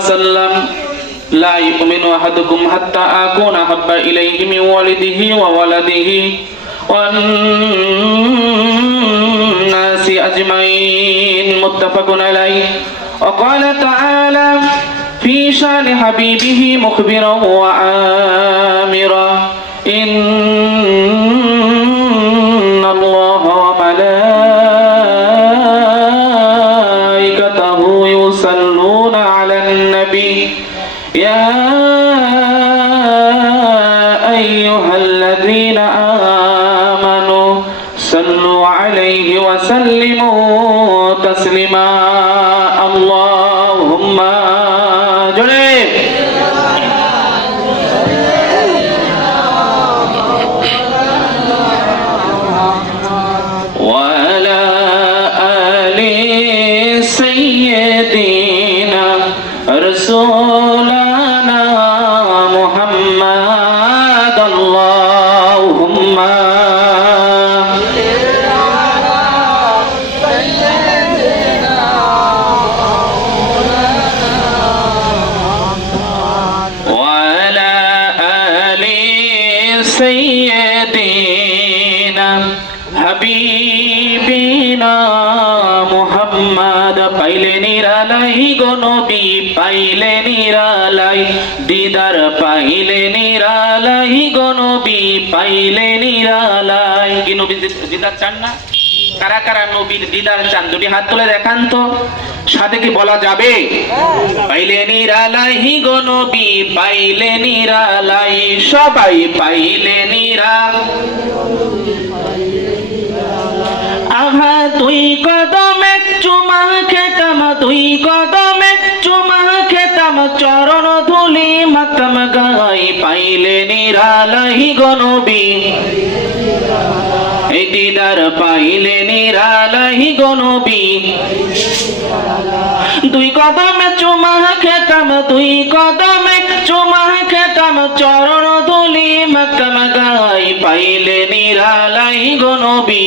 وسلم لا يؤمن أحدكم حتى أكون أحب إليه من والده وولده والناس أجمعين متفق عليه وقال تعالى في شأن حبيبه مخبرا وآمرا إن Oh. পাইলে নিরালায়। কি নবী দিদার চান না? কারা কারা নবীর দিদার চান? দুটি হাত তুলে দেখান তো, সাথে কি বলা যাবে? পাইলে নিরালাই গো নবী, পাইলে নিরালাই সবাই পাইলে নিরা। আহা তুই কদমে চুমা খেতাম তুই কদমে চুমা খেতাম, চরণ ধুলি মাতাম গাই পাইলে নিরালাই গনবি। এই দিদার পাইলে নিরালাই গনবি। দুই কদমে চুমা খেতাম, দুই কদমে চুমা খেতাম, চরণ ধুলি মাতাম গাই পাইলে নিরালাই গনবি।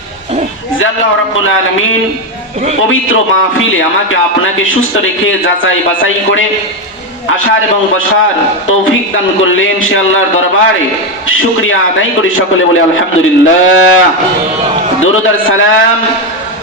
যে আল্লাহ রাব্বুল আলামিন পবিত্র মাহফিলে আমাকে আপনাকে সুস্থ রেখে যাচাই বাছাই করে আসার এবং বসার তৌফিক দান করলেন সে আল্লাহর দরবারে। শুকরিয়া আদায় করি সকলে বলে আলহামদুলিল্লাহ। দুরুদার সালাম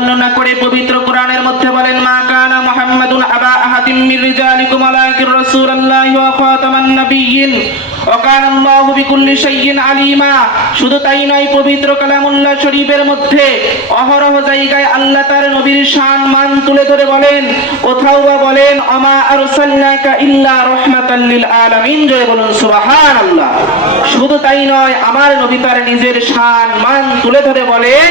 বর্ণনা করে পবিত্র কোরআনের মধ্যে বলেন, মা কানা মুহাম্মাদুন আবা আহাদিম মির রিজালিকুম ওয়ালাকিন রাসূলুল্লাহি ওয়া খাতামান নাবিয়িন ওয়াকান আল্লাহু বিকুল্লি শাইইন আলিমা। শুধু তাই নয়, পবিত্র কালামুল্লাহ শরীফের মধ্যে অহরহ জায়গায় আল্লাহ তার নবীর শান মান তুলে ধরে বলেন, কোথাও বা বলেন আমা আরসালনাকা ইল্লা রাহমাতাল লিল আলামিন। জয় বলুন, সুবহানাল্লাহ। শুধু তাই নয়, আমার নবী তার নিজের শান, মান তুলে ধরে বলেন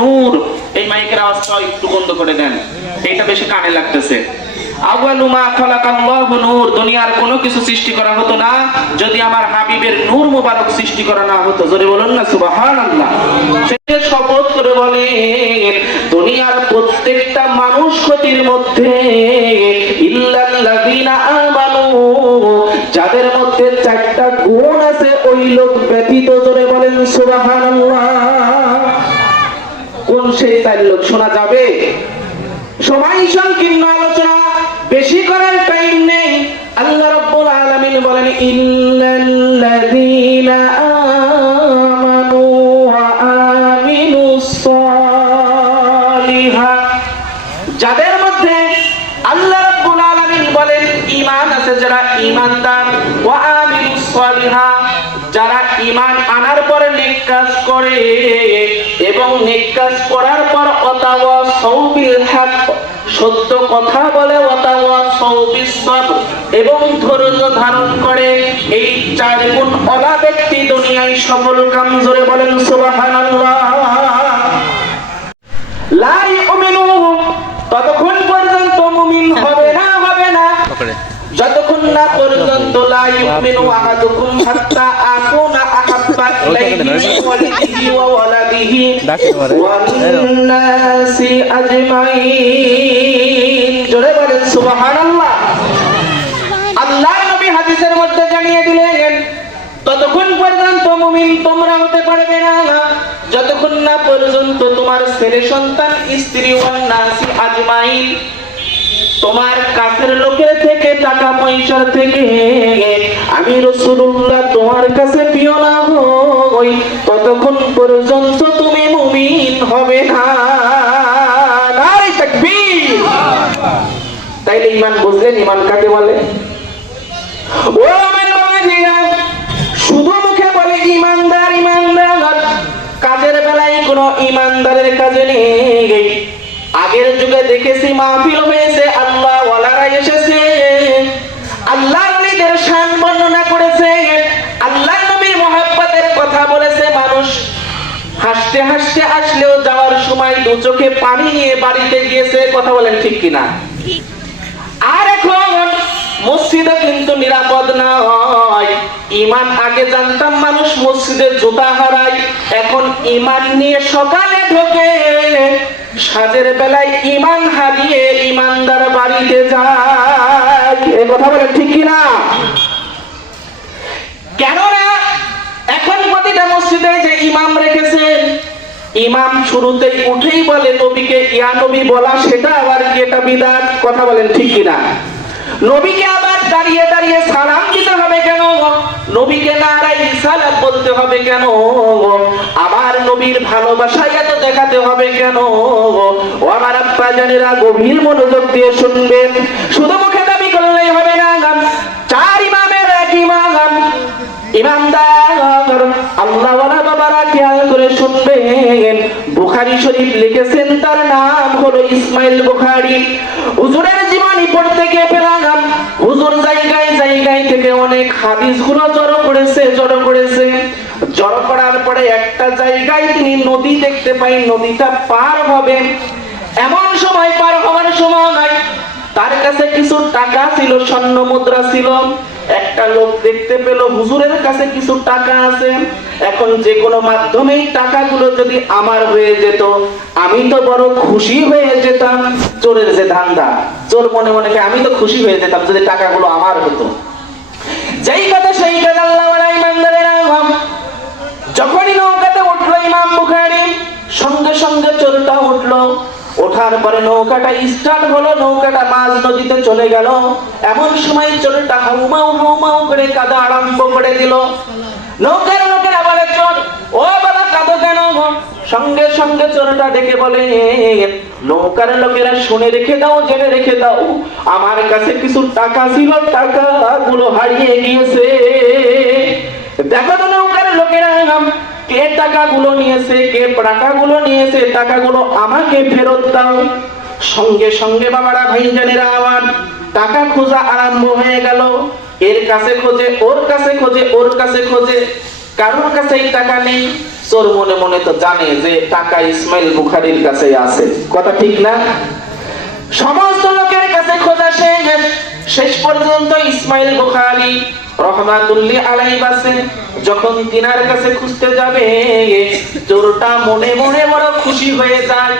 নূর। এই মাইকের আওয়াজটা একটু বন্ধ করে দেন বেশি কানে লাগতেছে। দুনিয়ার কোনো কিছু সৃষ্টি করা হতো না, যদি আমার হাবিবের নূর মুবারক সৃষ্টি করা না হতো। জোরে বলুন না সে শপথ করে বলেন, দুনিয়ার প্রত্যেকটা মানুষ ক্ষতির মধ্যে আমানু যাদের মধ্যে চারটা গুণ আছে, ওই লোক ব্যতীত জোরে বলেন, সুবহানাল্লাহ। কোন সেই তার লোক শোনা যাবে? সময় সংকীর্ণ আলোচনা, বেশি করার টাইম নেই। আল্লাহ রাব্বুল আলামিন বলেন ইল্লাল্লাযীনা ঈমানদার ওয়া আমিলুস যারা ঈমান আনার পরে নেক কাজ করে এবং নেক কাজ করার পর অতাওয়া সাউবিল হক, সত্য কথা বলে অতাওয়া সাউবিস এবং ধৈর্য ধারণ করে, এই চার গুণ অলা ব্যক্তি দুনিয়ায় সফল কাম জোরে বলেন সুবহানাল্লাহ লা ইউমিনু ততক্ষণ পর্যন্ত মুমিন হবে না হবে না যতক্ষণ না আকুনা আহাব্বা ইলাইহি মিন ওয়ালিদিহি ওয়া ওয়ালাদিহি ওয়ান নাসি আজমাইন জোরে বলেন সুবহানাল্লাহ। আল্লাহর নবী হাদিসের মধ্যে জানিয়ে দিলেন ততক্ষণ পর্যন্ত মুমিন তোমরা হতে পারবে না। যতক্ষণ না পর্যন্ত তোমার ছেলে সন্তান স্ত্রী নাসি আজমাইন তোমার কাছের লোকের থেকে টাকা পয়সার থেকে আমি রসুল্লাহ তোমার কাছে প্রিয় না হই। ততক্ষণ পর্যন্ত তুমি মুমিন হবে না। তাইলে ইমান বুঝলেন ইমান কাকে বলে? ও আমার শুধু মুখে বলে ইমানদার ইমানদার কাজের বেলায় কোনো ইমানদারের কাজে নেই। আগের যুগে দেখেছি মাহফিল হয়েছে, আল্লাহ ওয়ালারা এসেছে। আল্লাহ নবীদের শান বর্ণনা করেছে। আল্লাহ নবীর মহাব্বতের কথা বলেছে মানুষ। হাসতে হাসতে আসলেও যাওয়ার সময় দু চোখে পানি নিয়ে বাড়িতে গিয়েছে, কথা বলেন ঠিক কিনা? মসজিদে কিন্তু নিরাপদ নয়। ইমান আগে জানতাম মানুষ মসজিদে জুতা হারায়, এখন ইমান নিয়ে সকালে ঢোকে। সাজের বেলায় ইমান হারিয়ে ইমানদার বাড়িতে যায়। এ কথা বলে ঠিক কিনা? কেননা এখন প্রতিটা মসজিদে যে ইমাম রেখেছেন, ইমাম শুরুতেই উঠেই বলে নবীকে, ইয়া নবী বলা সেটা আবার কি এটা বিদাত? কথা বলেন ঠিক কিনা? নবীকে আবার দাঁড়িয়ে দাঁড়িয়ে সালাম দিতে হবে কেন? নবীকে নারাই সালাম বলতে হবে কেন? আমার নবীর ভালোবাসা এত দেখাতে হবে কেন? ও আমার আব্বা জানেরা গভীর মনোযোগ দিয়ে শুনবেন। শুধু মুখে দাবি করলেই হবে না চার ইমামের এক ইমাম। ইমানদার আল্লাহওয়ালা বাবারা খেয়াল করে শুনবেন। বুখারী শরীফ লিখেছেন, তার নাম হলো ইসমাইল বুখারী। হুজুরের জীবনী পড়তে গিয়ে পেলাম। হুজুর জায়গায় জায়গায় থেকে অনেক হাদিসগুলো জড়ো করেছে জড়ো করেছে। জড়ো করার পরে একটা জায়গায় তিনি নদী দেখতে পাই, নদীটা পার হবে। এমন সময় পার হওয়ার সময় তার কাছে কিছু টাকা ছিল, স্বর্ণ মুদ্রা ছিল। একটা লোক দেখতে পেল, হুজুরের কাছে কিছু টাকা আছে। এখন যে কোনো মাধ্যমেই টাকাগুলো যদি আমার হয়ে যেত, আমি তো বড় খুশি হয়ে যেতাম। চোরের যে ধান্দা। চোর মনে মনে আমি তো খুশি হয়ে যেতাম যদি টাকাগুলো আমার হতো। যেই কথা সেই কথা আল্লাহ ইমানদারের যখনই নৌকাতে উঠল ইমাম বুখারী, সঙ্গে সঙ্গে চোরটা উঠল। ওঠার পরে নৌকাটা স্টার্ট হলো, নৌকাটা মাঝ নদীতে চলে গেল। এমন সময় চোরটা হাউমাউ হাউমাউ করে কাদা আরম্ভ করে দিল। নৌকার লোকেরা বলে চোর, ও বাবা, কাঁদো কেন সঙ্গে সঙ্গে চোরটা ডেকে বলে, নৌকার লোকেরা শুনে রেখে দাও, জেনে রেখে দাও। আমার কাছে কিছু টাকা ছিল টাকা গুলো হারিয়ে গিয়েছে। দেখো তো নৌকার লোকেরা কে টাকাগুলো নিয়েছে, কে টাকাগুলো নিয়েছে, টাকাগুলো আমাকে ফেরত দাও। সঙ্গে সঙ্গে বাবারা, ভাইজানেরা, আমার টাকা খোঁজা আরম্ভ হয়ে গেল। এর কাছে খোঁজে, ওর কাছে খোঁজে, ওর কাছে খোঁজে। কারোর কাছেই টাকা নেই। চোর মনে মনে তো জানে যে টাকা ইসমাইল বুখারির কাছে আছে। কথা ঠিক না? সমস্ত লোকের কাছে খোঁজা শেষ। শেষ পর্যন্ত ইসমাইল বুখারী রহমাতুল্লি যখন কাছে খুঁজতে যাবে, চোরটা মনে মনে বড় খুশি হয়ে যায়।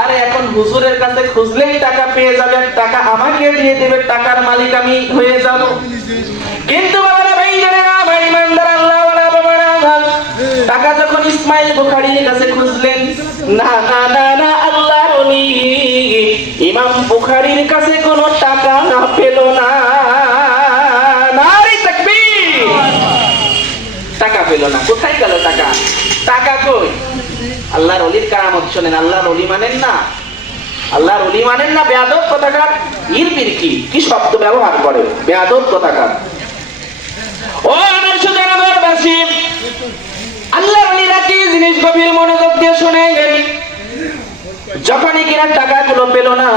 আর এখন হুজুরের কাছে খুঁজলেই টাকা পেয়ে যাবে টাকা আমাকে দিয়ে দেবে, টাকার মালিক আমি হয়ে যাব। কিন্তু টাকা যখন ইসমাইল বুখারীর কাছে খুঁজলেন, না না না না ইমাম বুখারীর কাছে পেল না? কোথায় গেল টাকা? টাকা কই? আল্লাহর অলির কারামত শোনেন, আল্লাহর অলি মানেন না। আল্লাহর অলি মানেন না বেয়াদব কথাকার। ইরবির কি? কি শব্দ ব্যবহার করে? বেয়াদব কথাকার। ও আমার পেল না,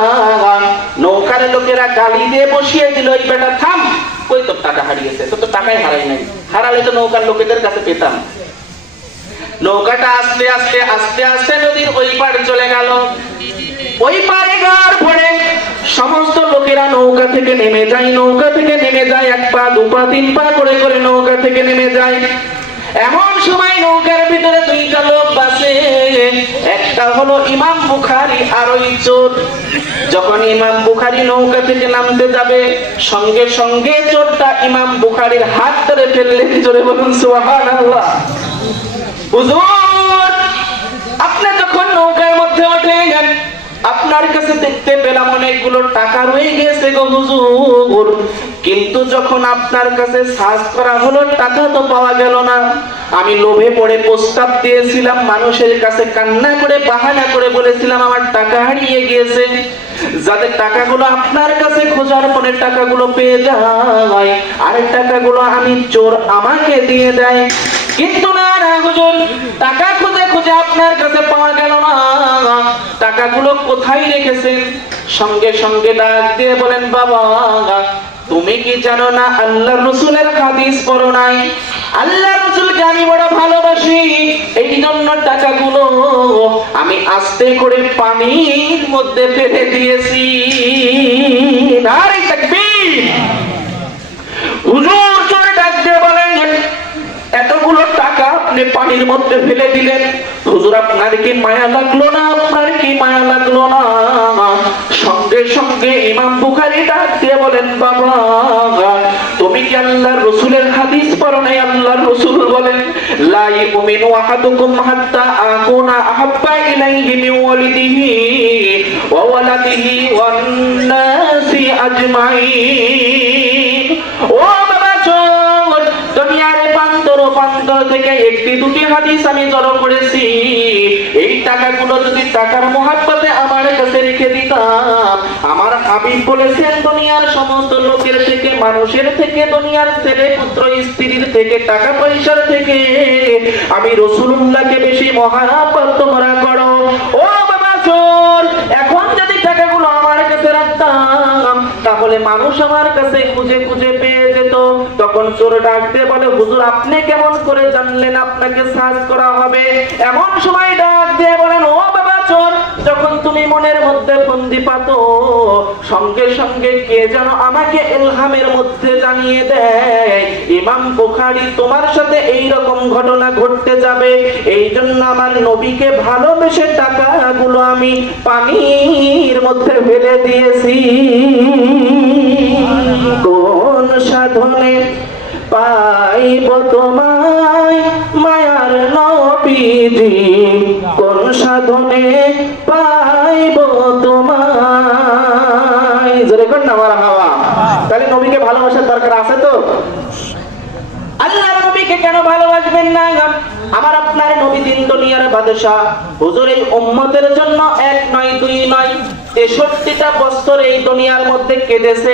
নৌকার লোকেরা গালি দিয়ে বসিয়ে দিল, এই বেটা থাম। কই তোর টাকা হারিয়েছে? তোর তো টাকাই হারাই নাই। হারালে তো নৌকার লোকেদের কাছে পেতাম। নৌকাটা আস্তে আস্তে আস্তে আস্তে নদীর ওই পারে চলে গেল। ওই পারে গার পড়ে সমস্ত লোকেরা নৌকা থেকে নেমে যায়। নৌকা থেকে নেমে যায় এক পা, দু পা, তিন পা করে করে নৌকা থেকে নেমে যায়। এমন সময় নৌকার ভিতরে দুইটা লোক বাসে। একটা হলো ইমাম বুখারি আর ওই চোর। যখন ইমাম বুখারি নৌকা থেকে নামতে যাবে, সঙ্গে সঙ্গে চোরটা ইমাম বুখারির হাত ধরে ফেললেন। জোরে বলুন, সুবহানাল্লাহ। হুজুর, আপনি যখন নৌকার মধ্যে ওঠেন আপনার কাছে দেখতে পেলাম অনেকগুলো টাকা রয়ে গেছে গো হুজুর। কিন্তু যখন আপনার কাছে সার্চ করা হলো, টাকা তো পাওয়া গেল না। আমি লোভে পড়ে প্রস্তাব দিয়েছিলাম, মানুষের কাছে কান্না করে, বাহানা করে বলেছিলাম, আমার টাকা হারিয়ে গিয়েছে। যাদের টাকাগুলো আপনার কাছে খোঁজার পরে টাকাগুলো পেয়ে যায়, আর টাকাগুলো আমি চোর আমাকে দিয়ে দেয়। কিন্তু না না হুজুর, টাকা খুঁজে খুঁজে আপনার কাছে পাওয়া গেল না। টাকাগুলো কোথায় রেখেছেন? সঙ্গে সঙ্গে ডাক দিয়ে বলেন, বাবা তুমি কি জানো না আল্লাহ রসুলের হাদিস পড়ো নাই? আল্লাহ রসুলকে আমি বড় ভালোবাসি। এই জন্য টাকাগুলো আমি আস্তে করে পানির মধ্যে ফেলে দিয়েছি। হুজুর চোরে ডাক দিয়ে বলেন এতগুলো টাকা আপনি পানির মধ্যে ফেলে দিলেন। হুজুর, আপনার কি মায়া লাগল না? আপনার কি মায়া লাগল না? সঙ্গে সঙ্গে ইমাম বুখারী ডাক দিয়ে বলেন, বাবা, তুমি কি আল্লাহর রসুলের হাদিস পড়ো নাই? আল্লাহর রসুল বলেন, লা ইউমিনু আহাদুকুম হাত্তা আকুনা আহাব্বা ইলাইহি মিন ওয়ালিদিহি ওয়া ওয়ালাদিহি ওয়ান নাসি আজমাইন। ও থেকে একটি, দুটি হাদিস আমি জড়ো করেছি। এই টাকাগুলো যদি টাকার মহাব্বতে আমার কাছে রেখে দিতাম, আমার হাবিব বলেছেন, দুনিয়ার সমস্ত লোকের থেকে, মানুষের থেকে, দুনিয়ার ছেলে পুত্র, স্ত্রীর থেকে, টাকা পয়সার থেকে, আমি রসুল্লাহকে বেশি মহাব্বত তোমরা করো। ও তাহলে মানুষ আমার কাছে খুঁজে খুঁজে পেয়ে যেত। তখন চোর ডাকতে বলে, হুজুর, আপনি কেমন করে জানলেন আপনাকে সার্চ করা হবে? এমন সময় ডাক দিয়ে বলেন, ও বাবা চোর যখন তুমি মনের মধ্যে ফন্দি পাতো, সঙ্গে সঙ্গে কে যেন আমাকে এলহামের মধ্যে জানিয়ে দেয়, ইমাম বুখারী তোমার সাথে এই রকম ঘটনা ঘটতে যাবে। এই জন্য আমার নবীকে ভালোবেসে টাকাগুলো আমি পানির মধ্যে ফেলে দিয়েছি। কোন সাধনে পাইব তোমায় মায়ার নবীজি? সাধনে পাইব না আমার হাওয়া তাহলে নবীকে ভালোবাসার দরকার আছে তো? কেন ভালোবাসবেন না? আমার আপনার নবী দিন দুনিয়ার বাদশাহ। হুজুর, এই উম্মতের জন্য এক নয়, দুই নয়। তেষট্টিটা বছর এই দুনিয়ার মধ্যে কেঁদেছে।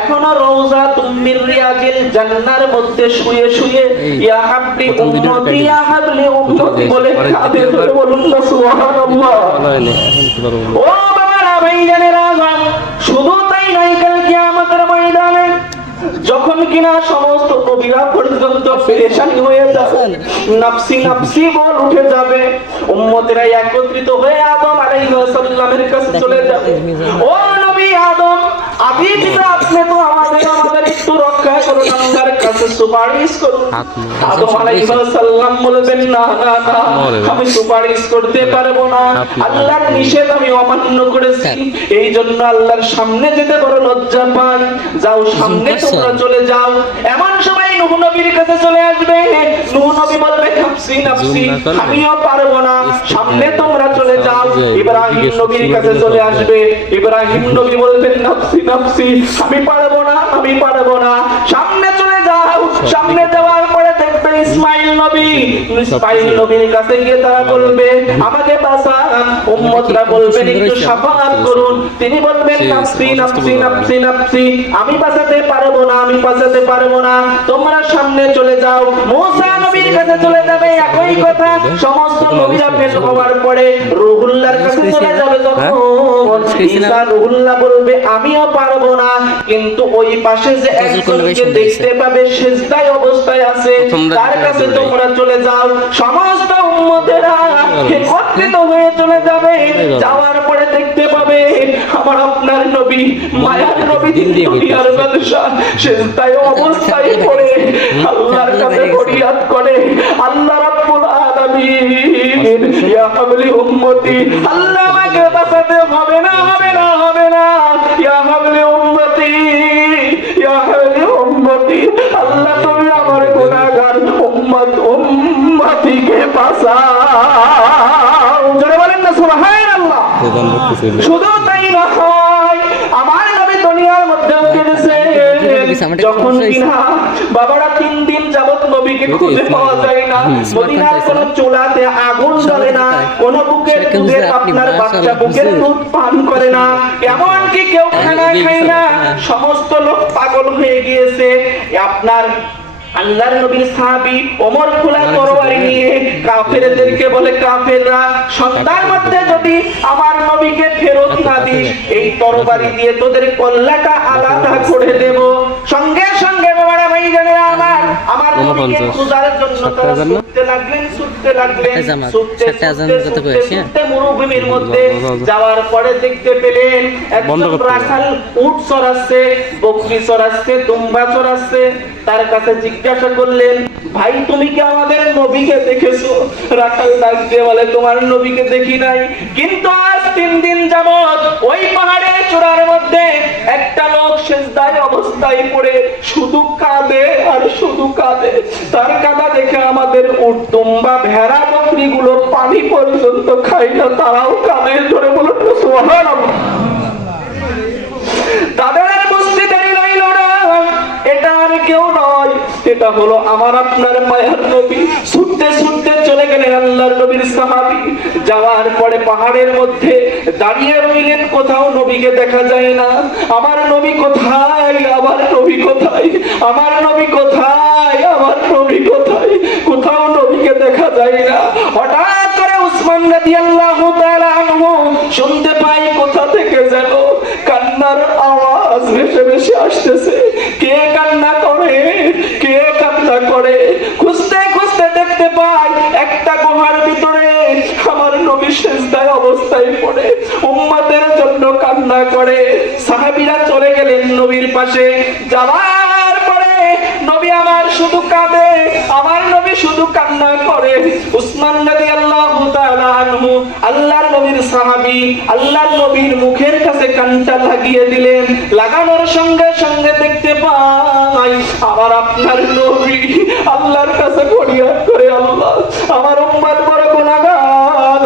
এখনও রোজা তুমির রিয়াজিল জান্নার মধ্যে শুয়ে শুয়ে ইয়া হাবলি উম্মতি ইয়া হাবলি উম্মতি বলে কাঁদে ধরে বলুন না সুবহানাল্লাহ। ও বাবা ভাইজানেরা শুধু তাই নয় কাল কিয়ামতের ময়দানে যখন কিনা সমস্ত কবিরা পর্যন্ত পেরেশানি হয়ে যাবে। নাফসি নাফসি বল উঠে যাবে। উম্মতেরা একত্রিত হয়ে আদম আলাইহিস সালামের কাছে চলে যাবে। ও নবী আদম আপনি তো আমাদের আমাদের একটু রক্ষা করুন আল্লাহর কাছে সুপারিশ করুন আদম আলাইহিস সালাম বলবেন না না না আমি সুপারিশ করতে পারব না আল্লাহর নিষেধ আমি অমান্য করেছি। এই জন্য আল্লাহর সামনে যেতে বড় লজ্জা পান যাও সামনে তোমরা চলে যাও। এমন সময় নূহ নবীর কাছে চলে আসবে। নূহ নবী বলবে নাফসি নাফসি? আমিও পারব না। সামনে তোমরা চলে যাও। ইব্রাহিম নবীর কাছে চলে সব আসবে। ইব্রাহিম নবী বলবেন নাফসি নাফসি আমি পারব না আমি পারব না। সামনে চলে যাও সামনে যাওয়ার ইসমাইল নবী ইসমাইল নবীর কাছে গিয়ে তারা বলবে আমাকে বাঁচান উম্মতরা বলবেন একটু সাফাত করুন। তিনি বলবেন নাফসি নাফসি নাফসি নাফসি আমি বাঁচাতে পারব না আমি বাঁচাতে পারব না। তোমরা সামনে চলে যাও। মুসা কাছে চলে যাবে একই কথা। সমস্ত নবীরা পেশ হওয়ার পরে রুহুল্লাহর কাছে চলে যাবে তখন ঈসা রুহুল্লাহ বলবে আমিও পারব না। কিন্তু ওই পাশে যে একজনকে দেখতে পাবে সেজদায় অবস্থায় আছে। তার কাছে। তোমরা চলে যাও। সমস্ত উম্মতেরা একত্রিত হয়ে চলে যাবে। যাওয়ার পরে দেখতে পাবে আমার আপনার নবী মায়ার নবী দুনিয়ার বাদশা সেজদায় অবস্থায় পড়ে। আল্লাহর কাছে ফরিয়াদ করে। আল্লাহ রাব্বুল আলামিন ইয়া হাবলি উম্মতি আল্লাহ আমাকে বাঁচাতে হবে না হবে না হবে না। ইয়া হাবলি উম্মতি ইয়া হাবলি উম্মতি আল্লাহ তুমি আমার গুনাহগার উম্মত বাঁচাও জোরে বলেন না সুবহানাল্লাহ। শুধু তাই নয় আমার নবী দুনিয়ার মধ্যে উঠেছে যখন কিনা বাবারা তিন দিন যাবত নবীকে খুঁজে পাওয়া যায় না। মদিনার কোন চুলাতে আগুন জ্বলে না কোন বুকের আপনার বাচ্চা বুকের দুধ পান করে না। এমন কি কেউ খানা খায় না? সমস্ত লোক পাগল হয়ে গিয়েছে। আপনার আল্লাহর নবীর সাহাবী ওমর খোলা তরবারি নিয়ে কাফেরদেরকে বলে কাফেররা সন্ধ্যার মধ্যে যদি আমার নবীকে ফেরত না দিস এই তরবারি দিয়ে তোদের কল্লাটা আলাদা করে দেব। সঙ্গে সঙ্গে বাবারা ভাই জানেরা আমার সাতটা তারা না? ছুটতে লাগলেন ছুটতে লাগলেন সাতটা জামাত, ছুটতে সাতটা আজান ছুটতে কত করে ছুটতে আসে? ছুটতে মরুভূমির মধ্যে যাও, যাও, যাও। যাওয়ার পরে দেখতে পেলেন একজন রাখাল উট চড়াচ্ছে বকরি চড়াচ্ছে দুম্বা চড়াচ্ছে তার কাছে জিজ্ঞাসা করলেন ভাই তুমি কি আমাদের নবীকে দেখেছ রাখাল ডাক দিয়ে বলে তোমার নবীকে দেখি নাই কিন্তু আজ তিন দিন যাবত ওই পাহাড়ে চূড়ার মধ্যে একটা লোক সেজদায় অবস্থায় পড়ে শুধু কাঁদে আর শুধু কাঁদে। তার কাঁদা দেখে আমাদের উট দুম্বা ভেড়া বকরি গুলো পানি পর্যন্ত খায় না, তারাও কাঁদে। ধরে সুবহানাল্লাহ। তাদের আর বুঝতে দেরি রইল না এটা আর কেউ নয়। এটা হলো আমার আপনার মায়ার নবী। ছুটতে ছুটতে চলে গেলেন আল্লাহর নবীর সাহাবী। যাওয়ার পরে পাহাড়ের মধ্যে দাঁড়িয়ে রইলেন, কোথাও নবীকে দেখা যায় না। আমার নবী কোথায়? আমার নবী কোথায়? আমার নবী কোথায়? আমার নবী কোথায়? কোথাও নবীকে দেখা যায় না। হঠাৎ করে উসমান রাদিয়াল্লাহু তাআলা আনহু শুনতে পাই কোথা থেকে যেন কান্নার আওয়াজ ভেসে ভেসে আসতেছে কে কান্না করে কে কান্না করে খুঁজতে খুঁজতে দেখতে পাই একটা গুহার ভিতরে আমার নবী সেজদায় অবস্থায় পড়ে উম্মতের জন্য কান্না করে। সাহাবীরা চলে গেলেন নবীর পাশে। যাওয়ার পরে নবী আমার শুধু কাঁদে, আমার নবী শুধু কান্না করে। উসমান তাআলা আনহু আল্লাহর নবীর সাহাবী আল্লাহর নবীর মুখের কাছে কানটা লাগিয়ে দিলেন। লাগানোর সঙ্গে সঙ্গে দেখতে পাই আপনার নবী আল্লাহর কাছে ফরিয়াদ করে, আল্লাহ, আমার উম্মত বড়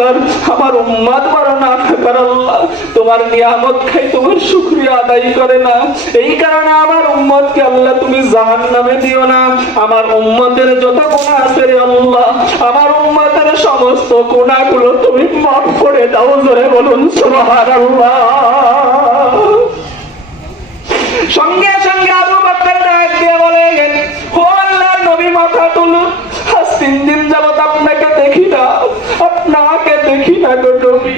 গুনাহগার আমার উম্মত বড় নাফরমান আল্লাহ তোমার নিয়ামত খাই তোমার শুকরিয়া আদায় করে না। এই কারণে আমার উম্মতকে আল্লাহ তুমি জাহান্নামে দিও না। আমার উম্মতের যত গুনাহ আছে রে আল্লাহ, আমার উম্মতের সমস্ত গুনাহগুলো তুমি মাফ করে দাও, জোরে বলুন, সুবহানাল্লাহ। সঙ্গে সঙ্গে আবু বকর ডাক দিয়ে বলেন ও আল্লাহর নবী মাথা তুলুন তিন দিন যাবত আপনাকে দেখি না। আপনাকে দেখি না গো নবী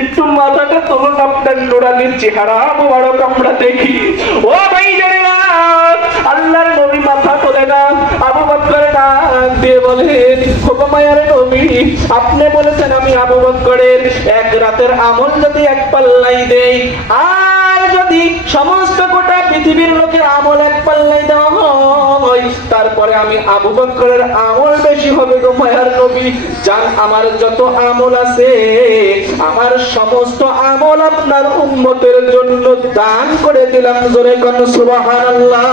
একটু মাথাটা তুলুন আপনার নুরানির চেহারা, মোবারক আমরা দেখি। ও ভাই জানে না, আল্লাহর নবী মাথা তোলে না, আবু বকর ডাক দিয়ে বলেন হুকুমায়ার নবী, আপনি বলেছেন আমি আবু বকরের এক রাতের আমল যদি এক পাল্লাই দেই, আর যদি সমস্ত গোটা পৃথিবীর লোকের আমল এক পাল্লাই দেওয়া তারপরে আমি আবু বকরের আমল বেশি হবে গো মায়ার নবী। যান, আমার যত আমল আছে, আমার সমস্ত আমল আপনার উম্মতের জন্য দান করে দিলাম। জোরে কোন, সুবহানাল্লাহ।